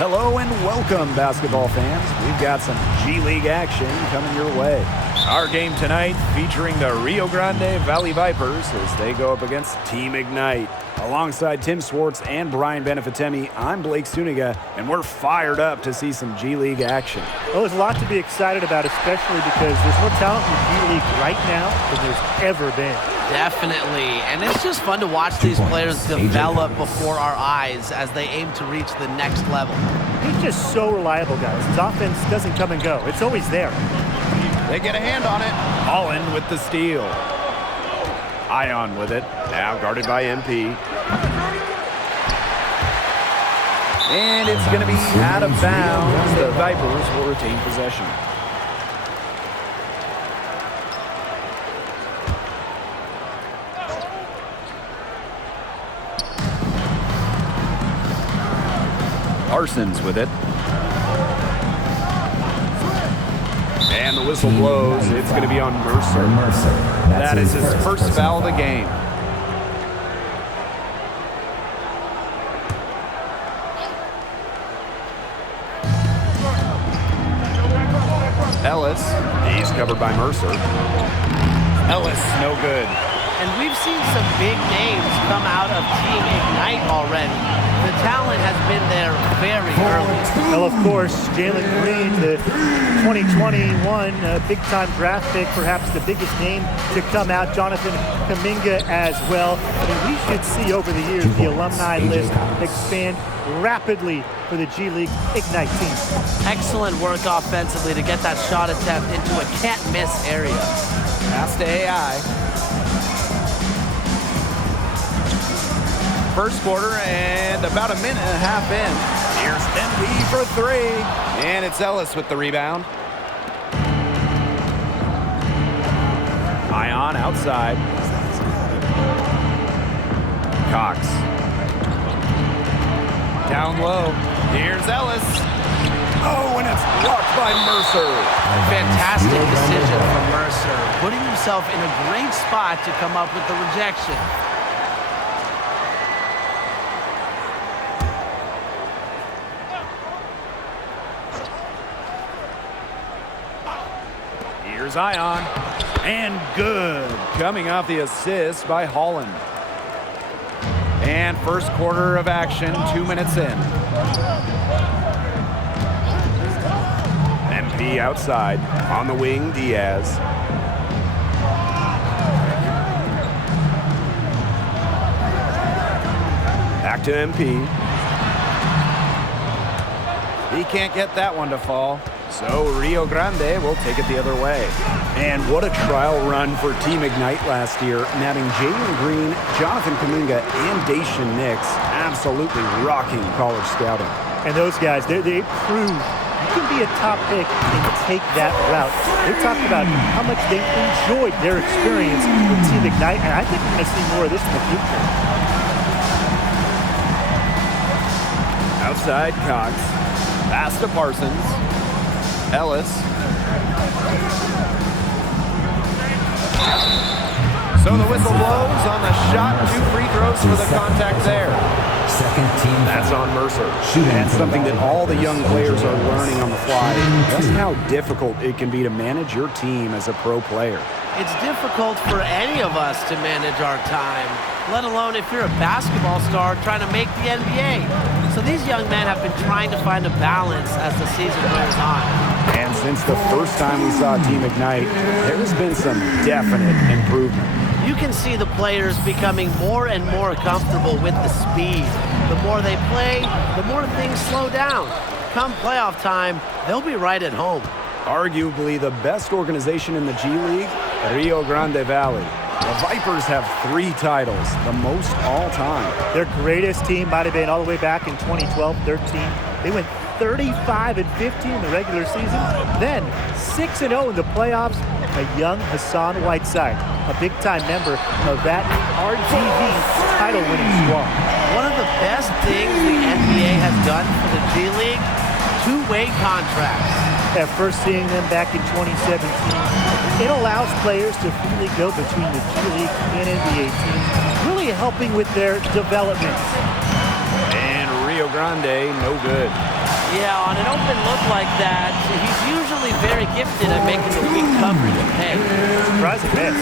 Hello and welcome, basketball fans. We've got some G League action coming your way. Our game tonight featuring the Rio Grande Valley Vipers as they go up against Team Ignite. Alongside Tim Swartz and Brian Benefitemi, I'm Blake Suniga, and we're fired up to see some G League action. Well, there's a lot to be excited about, especially because there's more talent in the G League right now than there's ever been. Definitely, and it's just fun to watch these players develop before our eyes as they aim to reach the next level. He's just so reliable, guys. His offense doesn't come and go. It's always there. They get a hand on it. Holland with the steal. Ion with it. Now guarded by MP. And it's going to be out of bounds. The Vipers will retain possession. Parsons with it. And the whistle blows. It's going to be on Mercer. That is his first foul of the game. Ellis, he's covered by Mercer. Ellis, no good. And we've seen some big names come out of Team Ignite already. The talent has been there very early. Well, of course, Jalen Green, the 2021 big-time draft pick, perhaps the biggest name to come out. Jonathan Kuminga as well. I mean, we should see over the years the alumni list expand rapidly for the G League Ignite team. Excellent work offensively to get that shot attempt into a can't-miss area. Pass to AI. First quarter and about a minute and a half in. Here's MP for three. And it's Ellis with the rebound. Ion outside. Cox. Down low. Here's Ellis. Oh, and it's blocked by Mercer. Fantastic decision from Mercer, putting himself in a great spot to come up with the rejection. Here's Ion. And good. Coming off the assist by Holland. And first quarter of action, 2 minutes in. MP outside. On the wing, Diaz. Back to MP. He can't get that one to fall. So Rio Grande will take it the other way. And what a trial run for Team Ignite last year, nabbing Jalen Green, Jonathan Kuminga, and Dacian Nix, absolutely rocking college scouting. And those guys, they prove you can be a top pick and take that route. They talked about how much they enjoyed their experience with Team Ignite, and I think we're going to see more of this in the future. Outside Cox. Pass to Parsons. Ellis. So the whistle blows on the shot. 2 free throws for the contact there. That's on Mercer. And something that all the young players are learning on the fly. Just how difficult it can be to manage your team as a pro player. It's difficult for any of us to manage our time, let alone if you're a basketball star trying to make the NBA. So these young men have been trying to find a balance as the season goes on. And since the first time we saw Team Ignite, there's been some definite improvement. You can see the players becoming more and more comfortable with the speed. The more they play, the more things slow down. Come playoff time, they'll be right at home. Arguably the best organization in the G League, Rio Grande Valley. The Vipers have 3 titles, the most all time. Their greatest team might have been all the way back in 2012-13. They went 35-15 in the regular season, then 6-0 in the playoffs. A young Hassan Whiteside, a big-time member of that RGV title-winning squad. One of the best things the NBA has done for the G League, 2-way contracts. At first seeing them back in 2017, it allows players to freely go between the G League and NBA teams, really helping with their development. And Rio Grande, no good. Yeah, on an open look like that, he's usually very gifted at making the weak coverage pay. Surprising miss.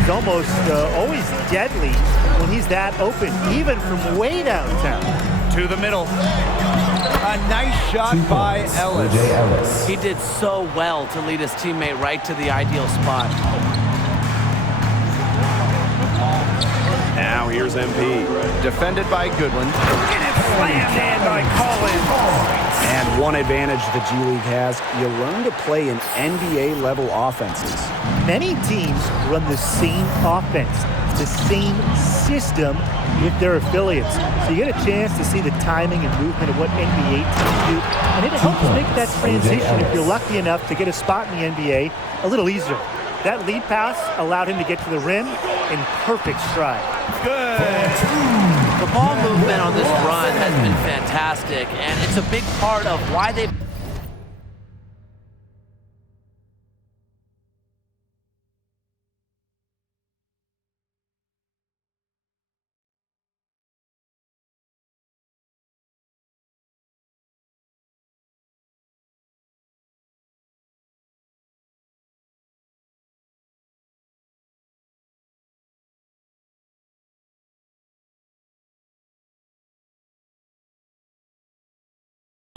He's almost always deadly when he's that open, even from way downtown. To the middle. A nice shot by Ellis. He did so well to lead his teammate right to the ideal spot. Now here's MP. Defended by Goodwin. And it's slammed in by Collins. And one advantage the G League has, you learn to play in NBA-level offenses. Many teams run the same offense, the same system with their affiliates. So you get a chance to see the timing and movement of what NBA teams do, and it helps make that transition, if you're lucky enough to get a spot in the NBA, a little easier. That lead pass allowed him to get to the rim in perfect stride. Good. The ball movement on this run has been fantastic, and it's a big part of why they've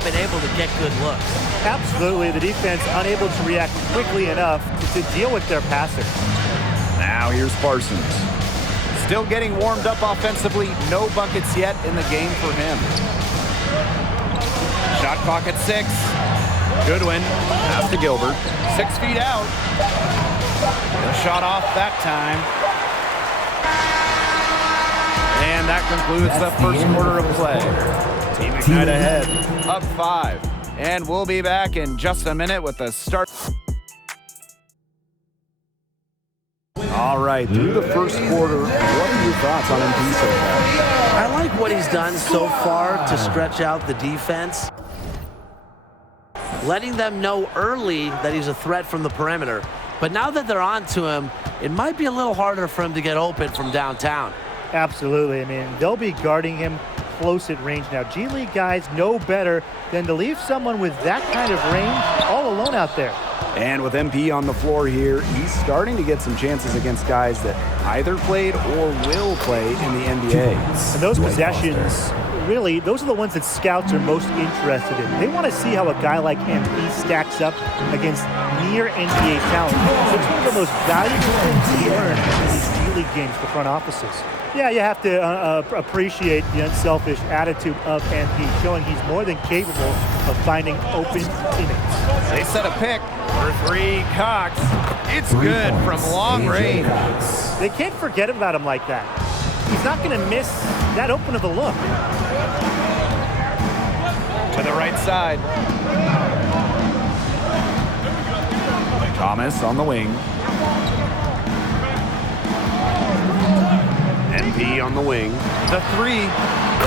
been able to get good looks. Absolutely, the defense unable to react quickly enough to deal with their passer. Now here's Parsons. Still getting warmed up offensively. No buckets yet in the game for him. Shot clock at 6. Goodwin. Pass to Gilbert. 6 feet out. The shot off that time. And that concludes the first quarter of play. Team Ignite ahead, up 5. And we'll be back in just a minute with the start. All right, through the first quarter, what are your thoughts on MP so far? I like what he's done so far to stretch out the defense, letting them know early that he's a threat from the perimeter. But now that they're on to him, it might be a little harder for him to get open from downtown. Absolutely. I mean, they'll be guarding him close at range now. G League guys know better than to leave someone with that kind of range all alone out there. And with MP on the floor here, he's starting to get some chances against guys that either played or will play in the NBA. And those possessions, really, those are the ones that scouts are most interested in. They want to see how a guy like MP stacks up against near NBA talent. So it's one of the most valuable things to learn in these G League games for front offices. Yeah, you have to appreciate the unselfish attitude of MP, showing he's more than capable of finding open teammates. They set a pick for 3. Cox. It's good from long range. They can't forget about him like that. He's not going to miss that open of a look. To the right side. Thomas on the wing. MP on the wing. The 3,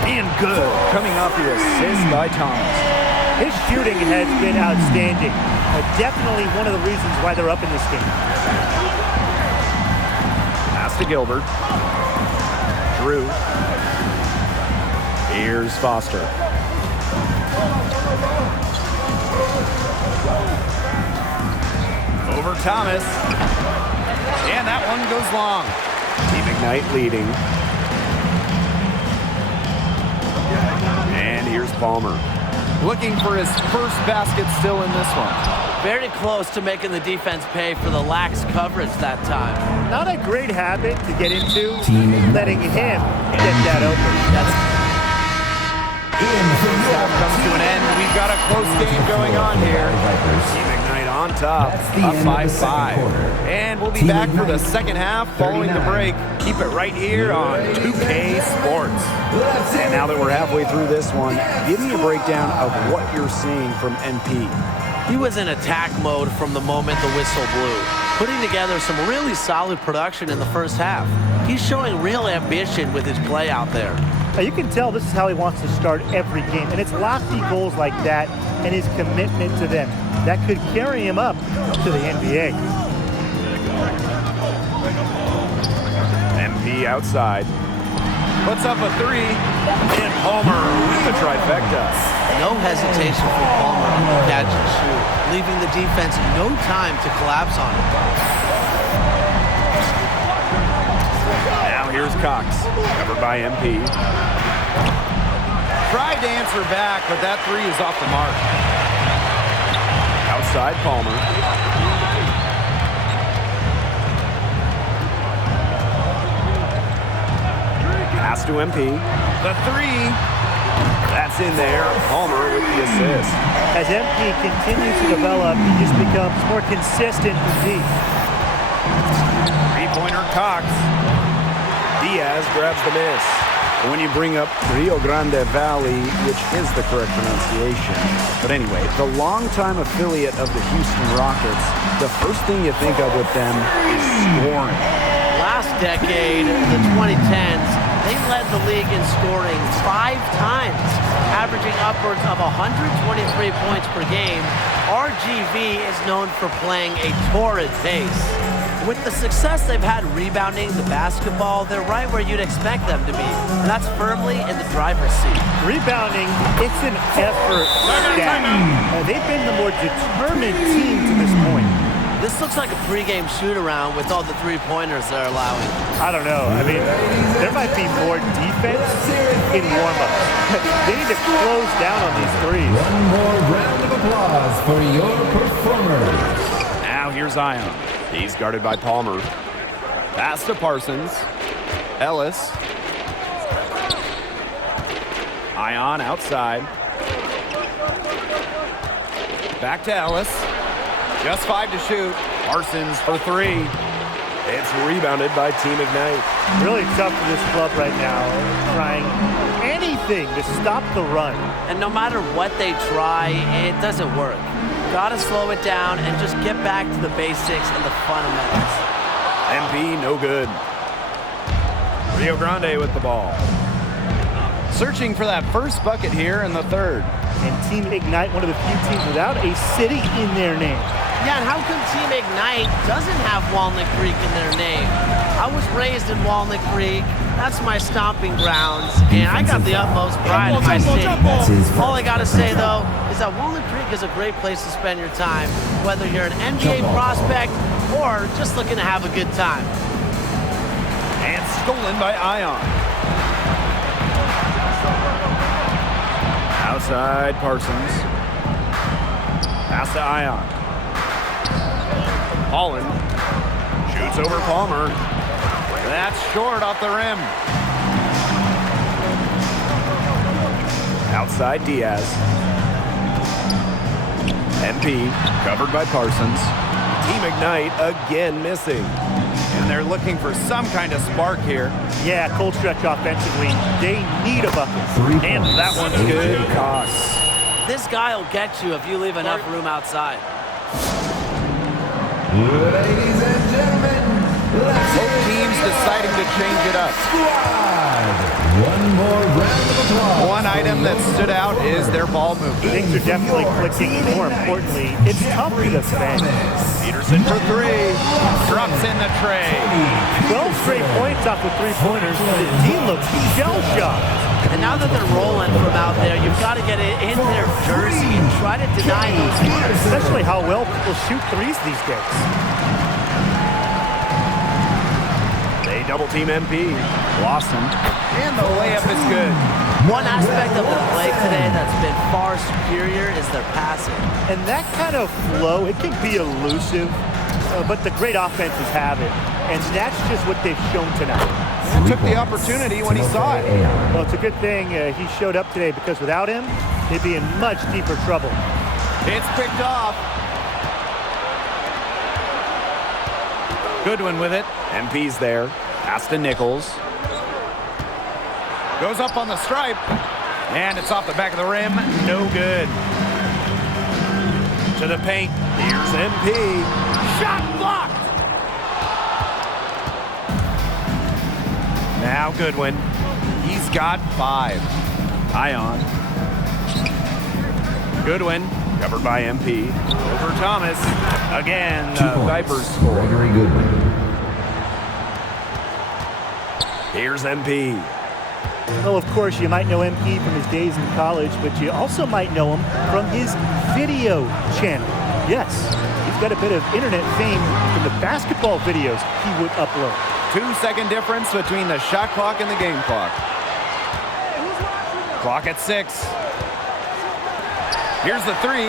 and good. Coming off the assist by Thomas. His shooting has been outstanding. Definitely one of the reasons why they're up in this game. Pass to Gilbert. Drew. Here's Foster. Over Thomas. And that one goes long. Team Ignite leading. And here's Palmer. Looking for his first basket still in this one. Very close to making the defense pay for the lax coverage that time. Not a great habit to get into, letting him get that open. First half comes to an end. We've got a close game going on here. Team Ignite on top, up by 5. And we'll be back for the second half following the break. Keep it right here on 2K Sports. And now that we're halfway through this one, give me a breakdown of what you're seeing from MP. He was in attack mode from the moment the whistle blew, putting together some really solid production in the first half. He's showing real ambition with his play out there. Now you can tell this is how he wants to start every game, and it's lofty goals like that and his commitment to them that could carry him up to the NBA. MP outside. Puts up a three. And Palmer with the trifecta. No hesitation for Palmer on the catch and shoot, leaving the defense no time to collapse on him. Now here's Cox, covered by MP. Tried to answer back, but that three is off the mark. Outside Palmer. Pass to MP. The three. That's in there. Palmer with the assist. As MP continues to develop, he just becomes more consistent from deep. Three-pointer Cox. Diaz grabs the miss. When you bring up Rio Grande Valley, which is the correct pronunciation. But anyway, the longtime affiliate of the Houston Rockets, the first thing you think of with them is scoring. Last decade, the 2010s, they led the league in scoring 5 times, averaging upwards of 123 points per game. RGV is known for playing a torrid pace. With the success they've had rebounding the basketball, they're right where you'd expect them to be, and that's firmly in the driver's seat. Rebounding, it's an effort stat. They've been the more determined team to this point. This looks like a pregame shoot-around with all the three-pointers they're allowing. I don't know. I mean, there might be more defense in warm-ups. They need to close down on these threes. One more round of applause for your performers. Now here's Ion. He's guarded by Palmer. Pass to Parsons. Ellis. Ion outside. Back to Ellis. Just 5 to shoot. Parsons for 3. It's rebounded by Team Ignite. Really tough for this club right now, trying anything to stop the run. And no matter what they try, it doesn't work. Gotta slow it down and just get back to the basics and the fundamentals. MP no good. Rio Grande with the ball. Searching for that first bucket here in the third. And Team Ignite, one of the few teams without a city in their name. Yeah, and how come Team Ignite doesn't have Walnut Creek in their name? I was raised in Walnut Creek. That's my stomping grounds, and I got the utmost pride in my city. All I gotta say, though, is that Walnut Creek is a great place to spend your time, whether you're an NBA prospect or just looking to have a good time. And stolen by Ion. Outside Parsons. Pass to Ion. Holland shoots over Palmer. That's short off the rim. Outside Diaz. MP covered by Parsons. Team Ignite again missing. And they're looking for some kind of spark here. Yeah, cold stretch offensively. They need a bucket. And that one's good. Cox. This guy will get you if you leave enough room outside. Ladies and gentlemen, Both teams deciding to change it up. squad. One more round of applause. One item that stood out is their ball movement. Things are definitely clicking. More importantly, it's tough to defend. Peterson for 3. Drops in the tray. 12 straight points off with three-pointers. The team looks shell-shocked. And now that they're rolling from out there, you've got to get it in their jersey and try to deny those shooters. Especially how well people shoot threes these days. They double team MP. Lawson. And the layup is good. One aspect of their play today that's been far superior is their passing. And that kind of flow, it can be elusive, but the great offenses have it. And that's just what they've shown tonight. And took the opportunity when he saw it. Well, it's a good thing he showed up today, because without him, they'd be in much deeper trouble. It's picked off. Goodwin with it. MP's there. Pass to Nichols. Goes up on the stripe. And it's off the back of the rim. No good. To the paint. Here's MP. Shot blocked. Now Goodwin. He's got 5. Ion. Goodwin. Covered by MP. Over Thomas. Again, 2 points. Vipers score. Gregory Goodwin. Here's MP. Well, of course, you might know MP from his days in college, but you also might know him from his video channel. Yes, he's got a bit of internet fame from the basketball videos he would upload. 2-second difference between the shot clock and the game clock. Clock at 6. Here's the three.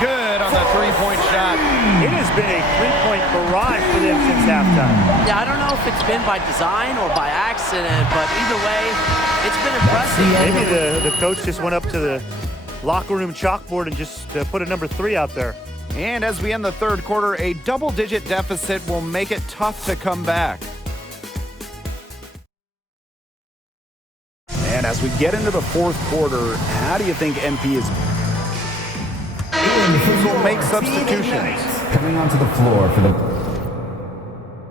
Good on the three-point shot. It has been a three-point barrage for them since halftime. Yeah, I don't know if it's been by design or by accident, but either way, it's been impressive. Maybe the coach just went up to the locker room chalkboard and just put a number 3 out there. And as we end the third quarter, a double-digit deficit will make it tough to come back. And as we get into the fourth quarter, how do you think MP is? Will make substitutions. Coming onto the floor for the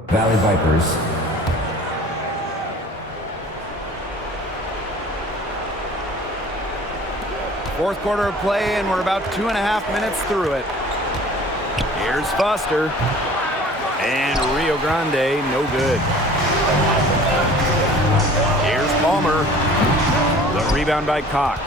Valley Vipers. Fourth quarter of play, and we're about 2.5 minutes through it. Here's Foster. And Rio Grande, no good. Here's Palmer. The rebound by Cox.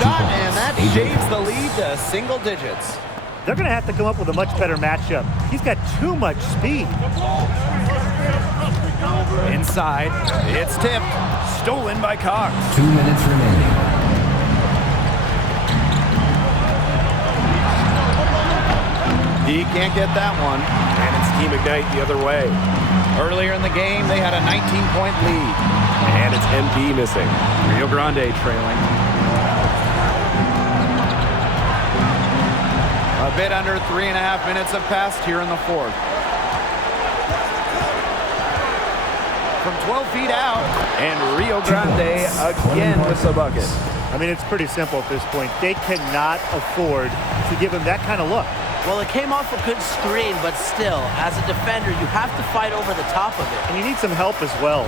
Shot, and that shades the lead to single digits. They're going to have to come up with a much better matchup. He's got too much speed. Inside, it's tipped, stolen by Cox. 2 minutes remaining. He can't get that one, and it's Team Ignite the other way. Earlier in the game, they had a 19-point lead, and it's MP missing. Rio Grande trailing. A bit under 3.5 minutes have passed here in the fourth. From 12 feet out, and Rio Grande again with the bucket. I mean, it's pretty simple at this point. They cannot afford to give him that kind of look. Well, it came off a good screen, but still, as a defender, you have to fight over the top of it. And you need some help as well.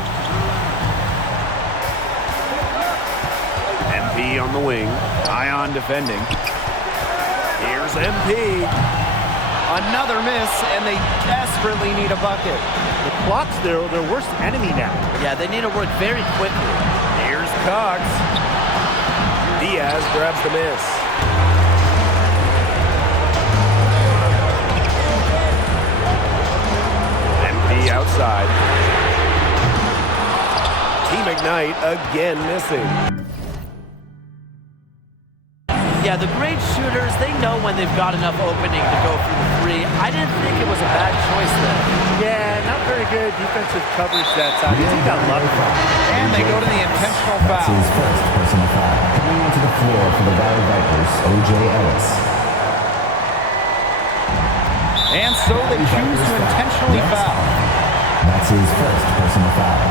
MP on the wing, Ion defending. Here's MP. Another miss, and they desperately need a bucket. The clock's their worst enemy now. Yeah, they need to work very quickly. Here's Cox. Diaz grabs the miss. MP outside. Team Ignite again missing. Yeah, the great shooters, they know when they've got enough opening to go for the three. I didn't think it was a bad choice there. Yeah, not very good defensive coverage that time. He got lucky. And they go to the intentional That's foul. his first personal foul. Coming onto the floor for the Valley Vipers, O.J. Ellis. And so they choose to intentionally foul. That's his first personal foul.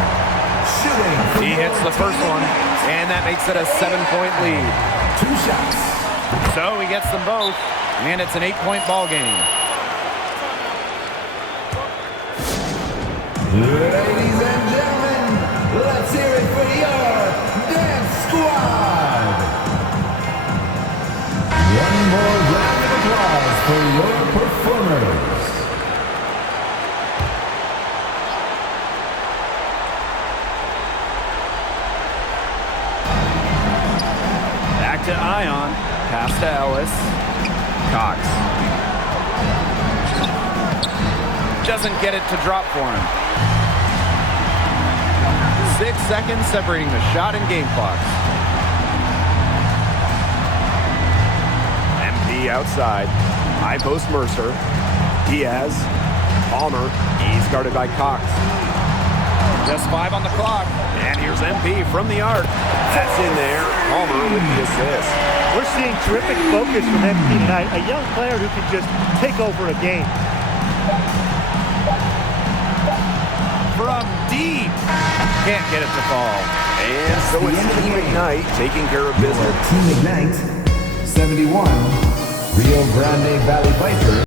He hits the first one, and that makes it a 7-point lead. 2 shots. So he gets them both, and it's an 8-point ball game. Ladies and gentlemen, let's hear it for your dance squad. One more round of applause for your performers. Back to Ion, pass to Ellis. Cox. Doesn't get it to drop for him. 6 seconds separating the shot and game clocks. MP outside. High post Mercer. Diaz. Palmer. He's guarded by Cox. Just 5 on the clock. And here's MP from the arc. That's in there. Palmer with the assist. We're seeing terrific focus from MP tonight. A young player who can just take over a game. From deep. Can't get it to fall. And so it's Team Ignite taking care of business. Team Ignite, 71, Rio Grande Valley Vipers.